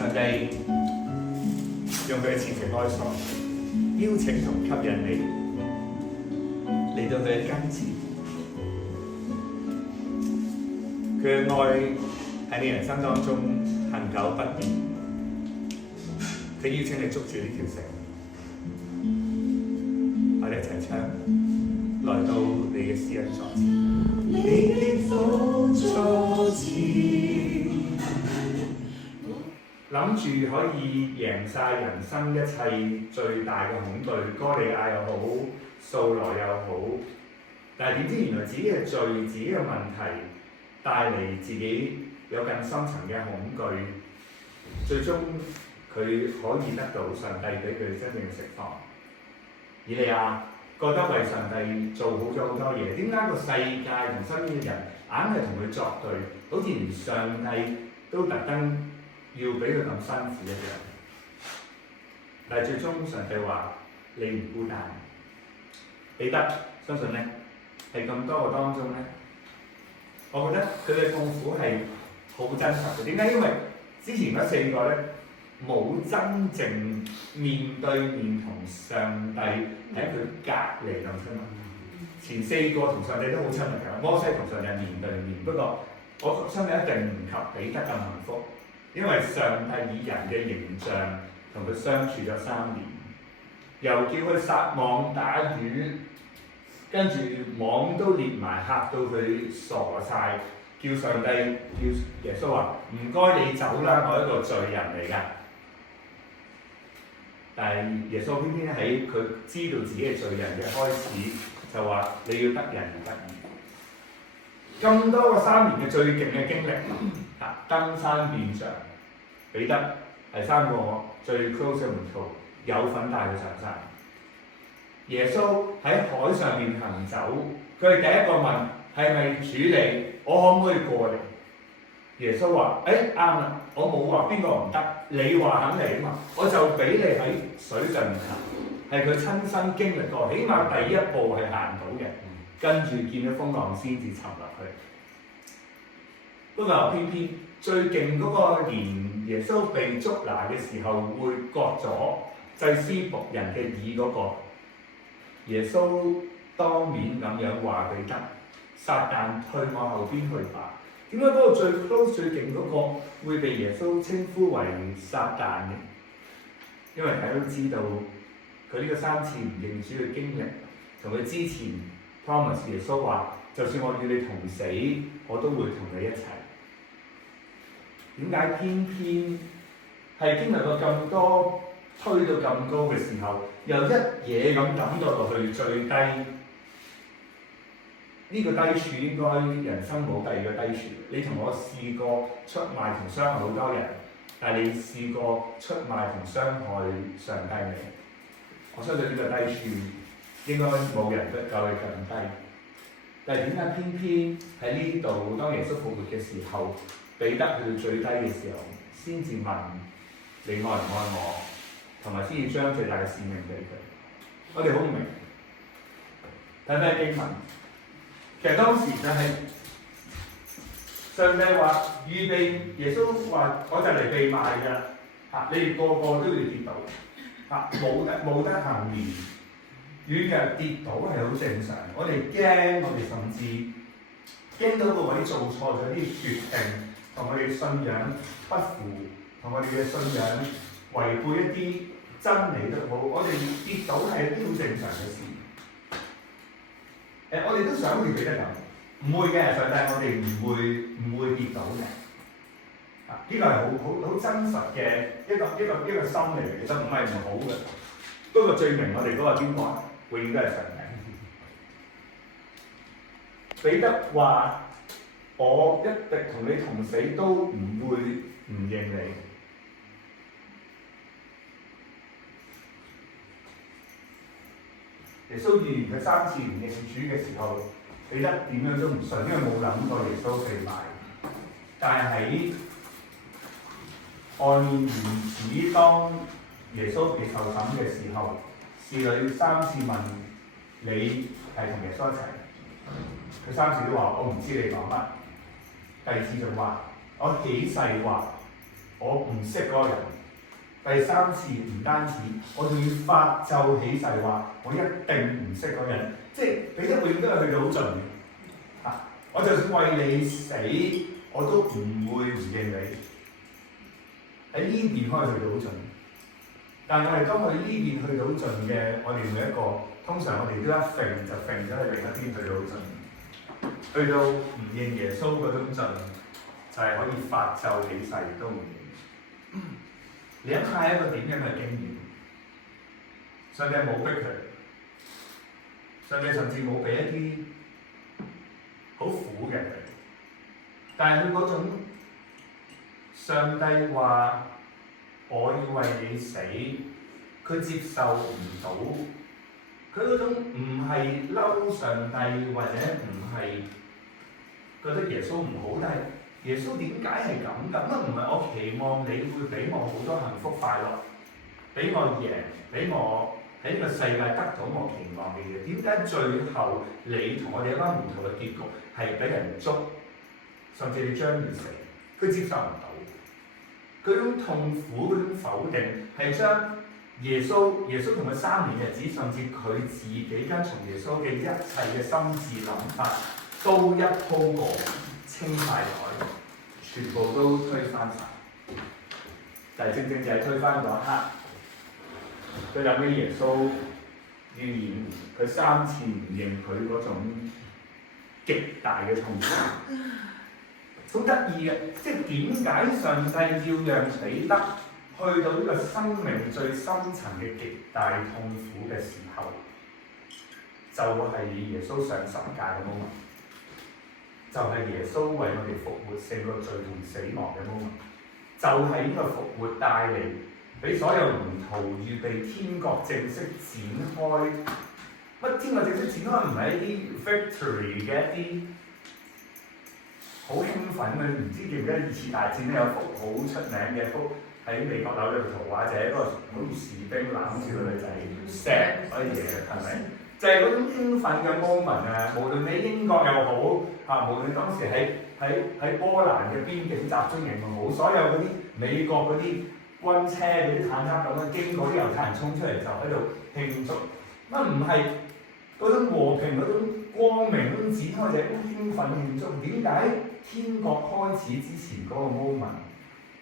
上帝用佢嘅慈繩愛索邀請同吸引你嚟到佢嘅跟前，佢嘅愛喺你人生當中恆久不變，佢邀請你捉住呢條繩，我哋一齊唱，來到你嘅施恩座前，你的寶座前。諗住可以贏晒人生一切最大嘅恐懼，哥利亞又好，掃羅又好，但係點知原來自己嘅罪、自己嘅問題帶嚟自己有更深層嘅恐懼，最終佢可以得到上帝俾佢真正嘅釋放。以利亞覺得為上帝做好咗好多嘢，點解個世界同身邊嘅人硬係同佢作對，好似連上帝都特登要俾佢咁辛苦一樣？但係最終上帝話：你唔孤單。彼得相信咧，係咁多個當中咧，我覺得佢嘅痛苦係好真實嘅。點解？因為之前嗰4個咧冇真正面對面同上帝喺佢隔離咁親密。前4個同上帝都好親密㗎，摩西同上帝面對面，不過我相信一定唔及彼得咁幸福。因為上帝以人嘅形象同佢相處咗3年，又叫佢撒網打魚，跟住網都裂埋，嚇到佢傻晒，叫上帝叫耶穌話：唔該你走啦，我係一個罪人嚟㗎。但係耶穌偏偏喺佢知道自己係罪人嘅開始，就話你要得人而得義。咁多個3年嘅最勁嘅經歷。登山變像，彼得係3個最 close 嘅門徒，有份帶佢上山。耶穌喺海上面行走，佢哋第一個問係咪主你？我可唔可以過嚟？耶穌話：啱啦，我冇話邊個唔得，你話肯嚟啊嘛，我就俾你喺水上面行。係佢親身經歷過，起碼第一步係行到嘅，跟住見到風浪先至沉落去。不過偏偏最勁嗰個，連耶穌被捉拿嘅時候會割咗祭司僕人嘅耳嗰個，耶穌當面咁樣話彼得：撒但退我後邊去吧。點解嗰個最 close 最勁嗰個會被耶穌稱呼為撒但嘅？因為大家都知道佢呢個3次唔認主嘅經歷，同佢之前 promise 耶穌話：就算我與你同死，我都會同你一齊。點解偏偏係經歷過咁多推到咁高嘅時候，又一嘢咁抌到落去最低？呢個低處應該人生冇第二個低處。你同我試過出賣同傷害好多人，但係你試過出賣同傷害上帝未？我相信呢個低處應該冇人得夠你更低。但係點解偏偏喺呢度，當耶穌復活嘅時候，彼得去到最低嘅時候，先至問你愛唔愛我，同埋先至將最大嘅使命俾佢。我哋好唔明，睇咩經文？其實當時就係上帝話預備，耶穌話我就嚟被賣㗎，你哋個個都要跌倒，冇得幸免。軟弱跌倒係好正常，我哋驚，我哋甚至驚到個位做錯咗啲決定。同我哋嘅信仰不符，同我哋嘅信仰違背一啲真理都好，我哋跌倒係一啲好正常嘅事。我哋都想好似彼得咁，唔會嘅，上帝我哋唔會跌倒嘅。呢個係好真實嘅一個心嚟嘅，其實唔係唔好嘅。不過最明我哋嗰個邊個，永遠都係上帝。彼得話：我一定同你同死都唔會唔認你。耶穌預言佢3次唔認主嘅時候，彼得點樣都唔信，因為冇諗過耶穌被賣。但係喺外面原始當耶穌被受審嘅時候，侍女3次問你係同耶穌一齊，佢3次都話我唔知你講乜。第2次就話我起誓話我唔識嗰個人。第三次唔單止，我仲要發咒起誓話，我一定唔識嗰個人。即係彼得永遠都係去到好盡嘅。我就算為你死，我都唔會唔認你。喺呢邊可以去到好盡，但係當佢呢邊去到盡嘅，我哋每一個通常我哋都一揈就揈咗去另一邊去到好盡，去到唔認耶穌嗰種盡，就係可以發咒起誓都唔認。你諗下一個點樣嘅經驗？上帝冇逼佢，上帝甚至冇俾一啲好苦嘅佢，但係佢嗰種上帝話我要為你死，佢接受唔到，佢嗰種唔係嬲上帝或者唔係覺得耶穌唔好，但係耶穌點解係咁？咁啊唔係我期望你會俾我好多幸福快樂，俾我贏，俾我喺呢個世界得到我期望嘅嘢。點解最後你同我哋一班門徒嘅結局係俾人捉，甚至你將要死？佢接受唔到，佢嗰種痛苦、嗰種否定係將耶穌同佢3年日子，甚至佢自己跟從耶穌嘅一切嘅心志諗法，都一鋪過。清晒台，全部都推翻晒。但係正正就係推翻嗰一刻，佢諗起耶穌要演佢3次唔認佢嗰種極大嘅痛苦，好得意嘅。即係點解上帝要讓彼得去到呢個生命最深層嘅極大痛苦嘅時候，就係耶穌上十架嘅 moment。就係耶穌為我哋復活勝過罪同死亡嘅 moment， 就係呢個復活帶嚟俾所有門徒預備天國正式展開。乜天國正式展開唔係一啲 victory 嘅一啲好興奮嘅？唔知記唔記得2次大戰咧有幅好出名嘅幅喺美國紐約嘅圖畫，就係一個好似士兵攬住個女仔錫嗰啲嘢，係咪？就係嗰種興奮嘅 moment 啊！無論你英國又好嚇，無論當時喺波蘭嘅邊境集中營又好，所有嗰啲美國嗰啲軍車嗰啲坦克咁樣經過，啲猶太人衝出嚟就喺度慶祝。乜唔係嗰種和平、嗰種光明、嗰種展開，就係嗰種興奮慶祝？點解天國開始之前嗰個 moment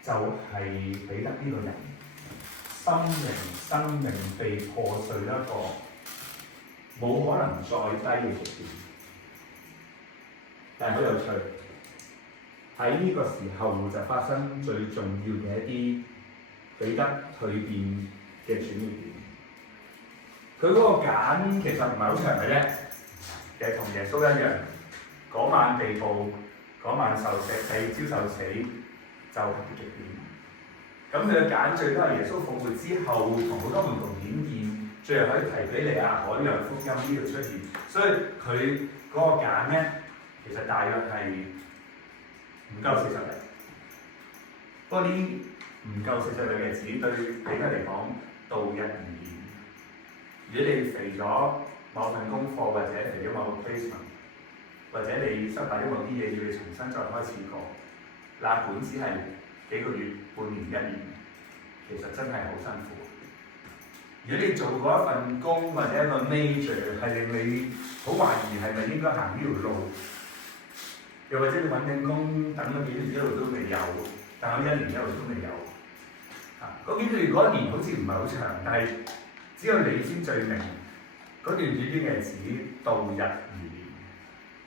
就係彼得呢個人生命被破碎一個冇可能再低嘅局面？但係好有趣，喺呢個時候就發生最重要嘅一啲彼得蛻變嘅轉捩點。佢嗰個揀其實唔係好長嘅啫，其實同耶穌一樣，嗰晚被捕，嗰晚受死，第二朝受死就係極點。咁佢嘅揀最都係耶穌復活之後，同好多門徒顯現，最後喺提比利亞海洋福音呢度出現。所以佢嗰個揀咧，其實大約係唔夠40日。不過呢唔夠40日嘅日子對彼得嚟講度日如年。如果你肥咗某份功課，或者肥咗某個 placement， 或者你失敗咗某啲嘢，要你重新再開始過，哪管只係幾個月、半年、1年，其實真係好辛苦。如果你做過一份工或者一個 major 係令你好懷疑係咪應該行呢條路，又或者你揾緊工等咗幾年一路都未有，等咗1年一路都未有，嗰幾個月嗰1年好似唔係好長，但係只有你先最明嗰段短短嘅日子度日如年，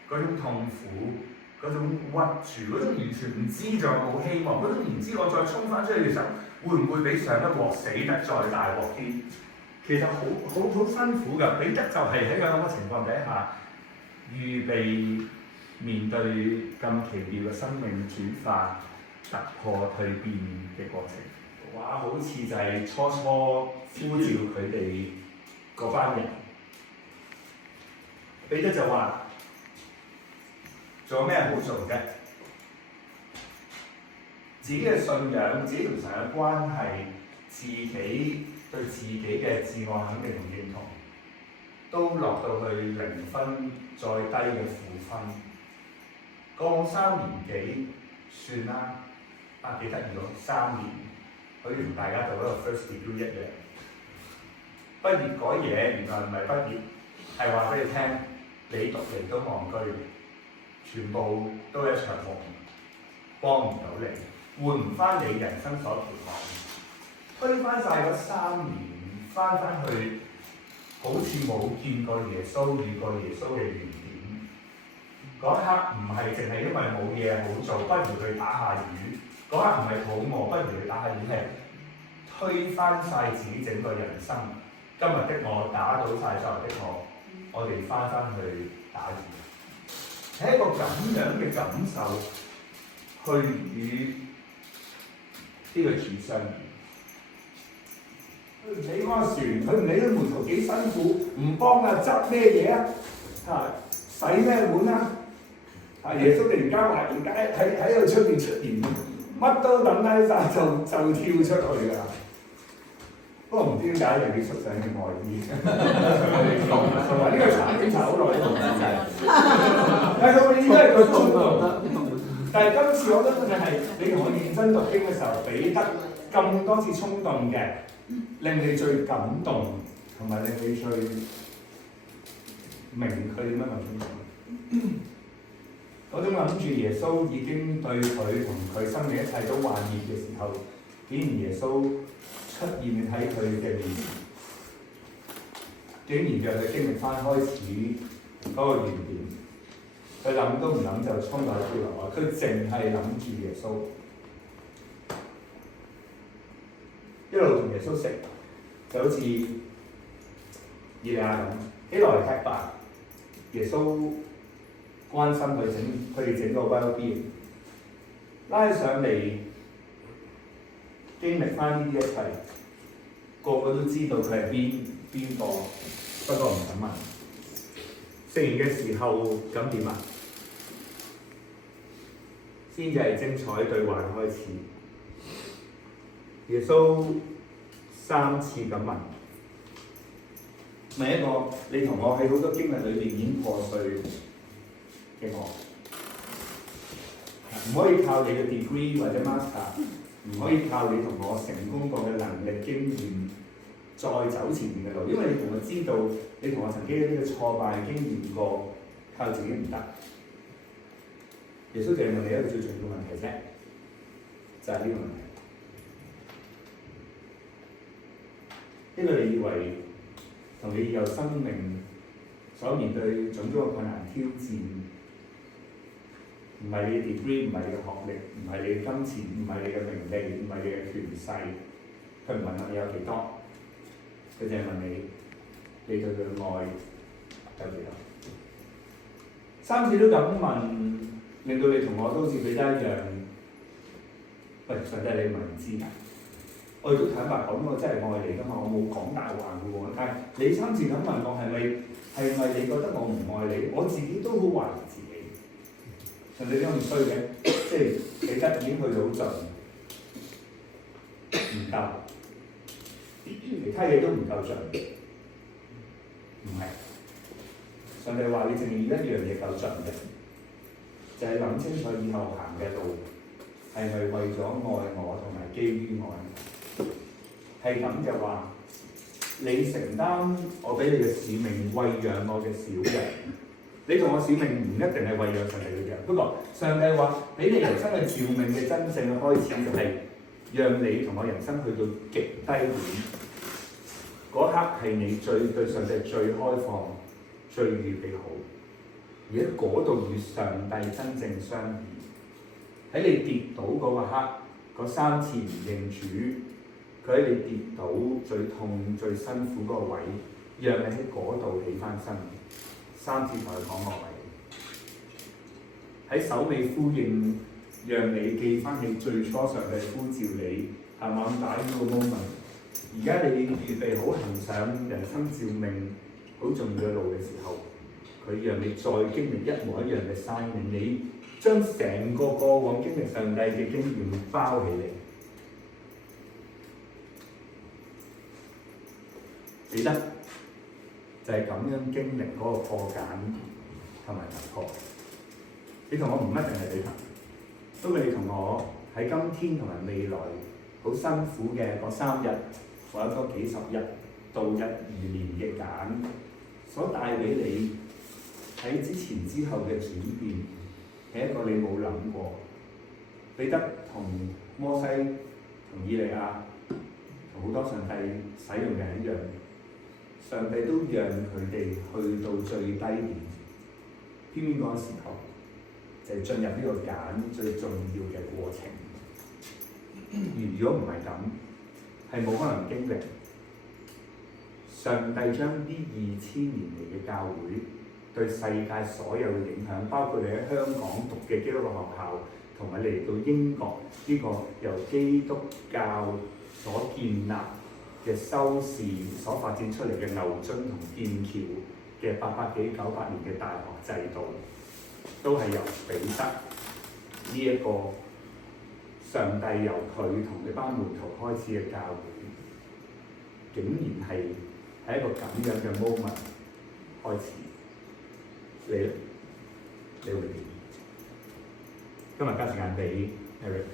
嗰種痛苦，嗰種屈住，嗰種完全唔知仲有冇希望，嗰種唔知我再衝翻出去嘅時候，會唔會比上一鑊死得再大鑊啲？其實好辛苦㗎。彼得就係喺咁嘅情況底下，預備面對咁奇妙嘅生命轉化、突破、蛻變嘅過程。哇！好似就係初呼召佢哋嗰班人，彼得就話：做咩好做啫？自己嘅信仰、自己同神嘅關係、自己對自己嘅自我肯定同認同，都落到去0分再低嘅負分。過3年幾算啦，幾得意喎，3年好似同大家做一個 first degree 一樣。畢業嗰嘢原來唔係畢業，係話俾你聽，你讀嚟都戇居，全部都一場夢，幫唔到你，換唔翻你人生所期望。推翻晒嗰3年，翻去好似冇見過耶穌，遇過耶穌嘅原點。嗰一刻唔係淨係因為冇嘢好做，不如去打下魚。嗰刻唔係肚餓，不如去打下魚，係推翻晒自己整個人生。今日的我打倒晒昨日的我哋翻去打魚，係一個咁樣嘅感受，去與呢個主相遇。佢唔理嗰個船，佢唔理啲門徒幾辛苦，唔幫啊，執咩嘢啊？洗咩碗啊？耶穌突然間話：而家喺度出現，乜都等低晒，就跳出去㗎。不過唔知點解人哋出上嘅外衣，同埋呢個查經查好耐都唔知嘅。但係佢應該係個衝動。但係今次我覺得就係你同我認真讀經嘅時候，彼得咁多次衝動嘅，令你最感動，同埋令你最明佢點樣諗清楚。嗰種諗住耶穌已經對佢同佢生命一切都幻滅嘅時候，竟然耶穌出現喺佢嘅面前，竟然讓佢經歷翻開始嗰個原點。佢諗都唔諗就衝落去跳樓，佢淨係諗住耶穌，一路同耶穌食，就好似以利亞咁，起來吃吧。耶穌關心佢哋整個 well-being， 拉上嚟經歷翻呢啲一切，個個都知道佢係邊個，不過唔敢問。食完嘅時候咁點啊？先至係精彩對話開始。耶穌3次咁問一個你同我喺好多經歷裏邊已經破碎嘅我，唔可以靠你嘅 degree 或者 master， 唔可以靠你同我成功過嘅能力經驗再走前面嘅路，因為你同我知道，你同我曾經有啲嘅挫敗經驗過，靠自己唔得。耶穌就係問你一個最重要嘅問題啫，就係呢個問題。因為你以為同你有生命所面對種種嘅困難挑戰，唔係你嘅 degree， 唔係你嘅學歷，唔係你嘅金錢，唔係你嘅名利，唔係你嘅權勢，佢唔問你有幾多，佢淨係問你對佢嘅愛有幾多。3次都咁問，令到你同我都好似彼得一樣，喂，上帝你唔係唔知㗎？我亦都坦白講，我真係愛你㗎嘛，我冇講大話嘅喎。但係你3次咁問我，係咪你覺得我唔愛你？我自己都好懷疑自己。上帝點解咁衰嘅？即係彼得已經去到好盡，唔夠，其他嘢都唔夠盡，唔係。上帝話你淨係一樣嘢夠盡嘅，就係諗清楚以後行嘅路係咪為咗愛我同埋基於愛，係咁就話你承擔我俾你嘅使命，餵養我嘅小羊。你同我使命唔一定係餵養上帝嘅羊，不過上帝話俾你人生嘅召命嘅真正嘅開始就係讓你同我人生去到極低點，嗰刻係你對上帝最開放、最預備好，而喺嗰度與上帝真正相遇。喺你跌倒嗰個刻，嗰3次唔認主，佢喺你跌倒最痛、最辛苦嗰個位，讓你喺嗰度起翻身。3次同佢講落嚟，喺首尾呼應，讓你記翻起最初上帝呼召你係猛打呢個 moment。而家你預備好行上人生召命好重要嘅路嘅時候，佢讓你再經歷一模一樣嘅生命，你將成個過往經歷上帝嘅經驗包起嚟。記得就係咁樣經歷嗰個破繭同埋突破。你同我唔一定係旅行，不過你同我喺今天同埋未來好辛苦嘅嗰3日或者嗰幾十日度日而年嘅揀，所帶俾你喺之前之後嘅轉變，係一個你冇諗過。彼得同摩西同以利亞同好多上帝使用嘅人一樣，上帝都讓佢哋去到最低點，偏偏嗰個時候就係進入呢個揀最重要嘅過程。如果唔係咁，係冇可能經歷上帝將呢2000年嚟嘅教會對世界所有嘅影響，包括你喺香港讀嘅基督教學校，同埋你嚟到英國呢個由基督教所建立嘅修士所發展出嚟嘅牛津同劍橋嘅800幾900年嘅大學制度，都係由彼得呢一個上帝由佢同你班門徒開始嘅教會，竟然係喺一個咁樣嘅 moment 開始。你咧？你會點？今日交時間俾 Eric。